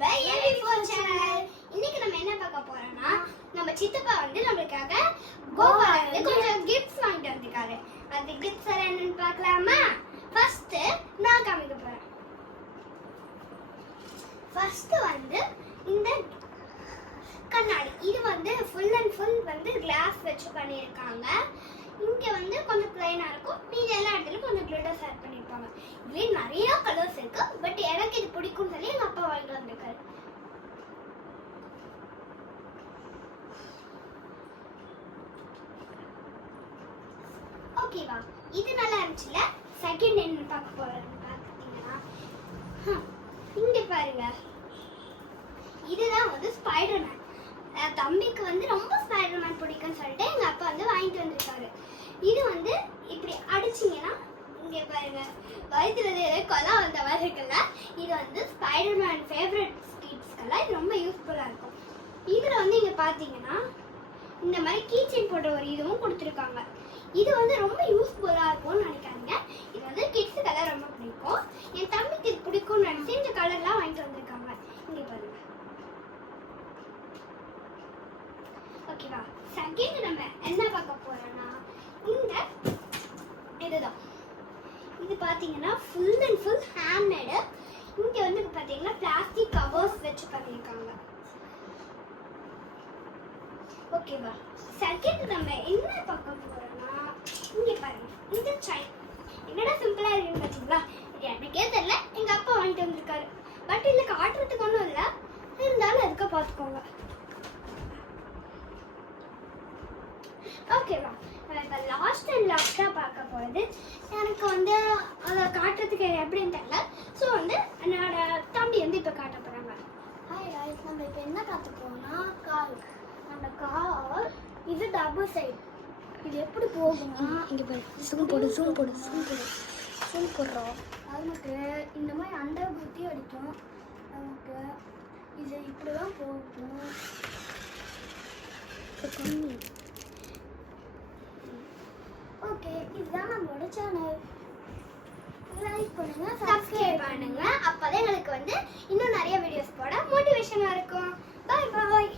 நம்ம AV4 channel. இன்னைக்கு நம்ம என்ன பார்க்க போறோம்னா, நம்ம சித்தப்பா வந்து நமக்காக கோவால இருந்து கொஞ்சம் கிஃப்ட்ஸ் வாங்கிட்டு வந்திருக்காரு. அந்த கிஃப்ட்ஸ் என்னன்னு பார்க்கலாமா? ஃபர்ஸ்ட் நான் காமிக்க போறேன். ஃபர்ஸ்ட் வந்து இந்த கண்ணாடி. இது வந்து ஃபுல் அண்ட் ஃபுல் வந்து கிளாஸ் வச்சு பண்ணியிருக்காங்க. இங்க வந்து கொஞ்சம் பிளைனா இருக்கும். மீதி எல்லா இடத்துலயும் கொஞ்சம் கிளிட்டர்ஸ் ஆட் பண்ணிருப்பாங்க. இதுலயே நிறைய கலர்ஸ் இருக்கு. பட் எனக்கு இது பிடிக்கும்னு சொல்லி எங்க அப்பா வாங்கிட்டு வந்திருக்காரு. ஓகேவா? இது நல்லா இருந்துச்சுல. செகண்ட் என்ன பார்க்க போறோம்னு பாத்தீங்கன்னா, இங்க பாருங்க. இதுதான் வந்து ஸ்பைடர்மேன். தம்பிக்கு வந்து ரொம்ப ஸ்பைடர்மேன் பிடிக்கும்னு சொல்லிட்டு எங்க அப்பா வந்து வாங்கிட்டு வந்திருக்காரு. இது வந்து இப்படி அடிச்சீங்கன்னா இங்க பாருங்க, வயிற்றுல கொலா வந்த மாதிரி இருக்குல்ல. இது வந்து ஸ்பைடர்மேன் ஃபேவரட் கிட்ஸ்க்கெல்லாம் இது ரொம்ப யூஸ்ஃபுல்லா இருக்கும். இதுல வந்து இங்க பாத்தீங்கன்னா இந்த மாதிரி கீச்செயின் போட்ட ஒரு இதுவும் கொடுத்துருக்காங்க. இது வந்து ரொம்ப யூஸ்ஃபுல்லா இருக்கும்னு நினைக்காதீங்க. இது வந்து கிட்ஸுக்கெல்லாம் ரொம்ப பிடிக்கும். என் தம்பிக்கு இது பிடிக்கும்னு நினைச்சு இந்த கலர்லாம் வாங்கிட்டு வந்திருக்காங்க. இங்க பாருங்க. ஓகேவா? செகண்ட் நம்ம என்ன பார்க்க போறோம்னா, இந்த இதுதான். இது பாத்தீங்கன்னா ஃபுல் அண்ட் ஃபுல் ஹேண்ட்மேடு. இங்க வந்து பாத்தீங்கன்னா பிளாஸ்டிக் கவர்ஸ் வச்சு பண்ணிருக்காங்க. ஓகேவா? செகண்ட் நம்ம என்ன பார்க்க போறோம்னா, இங்க பாருங்க. இந்த செயின் என்னடா சிம்பிளா இருக்குன்னு பாத்தீங்களா? இது எனக்கே தெரியல, எங்க அப்பா வாங்கிட்டு வந்திருக்காரு. பட் இதுல காட்டுறதுக்கு ஒன்றும் இல்லை, இருந்தாலும் அதுக்க பார்த்துக்கோங்க. ஓகேவா? இப்போ லாஸ்ட் அண்ட் லாஸ்ட்டாக பார்க்க போகிறது எனக்கு வந்து அதை காட்டுறதுக்கு எப்படின்னு தெரியல. ஸோ வந்து என்னோட தம்பி வந்து இப்போ காட்ட போகிறாங்க. ஹாய் காய்ஸ், நம்ம இப்போ என்ன காட்ட போகிறோம்னா கார். அந்த கார் இது டபுள் சைடு. இது எப்படி போகும்னா, இங்கே போய் ஜூம் போடுறோம். நமக்கு இந்த மாதிரி அண்டை குத்தி அடிக்கும். நமக்கு இது இப்படி தான் போகும். ஓகே, இதுதான் நம்மளோட சேனல். லைக் பண்ணுங்க, சப்ஸ்கிரைப் பண்ணுங்க. அப்பதான் எங்களுக்கு வந்து இன்னும் நிறைய வீடியோஸ் போட மோட்டிவேஷனா இருக்கும். Bye bye.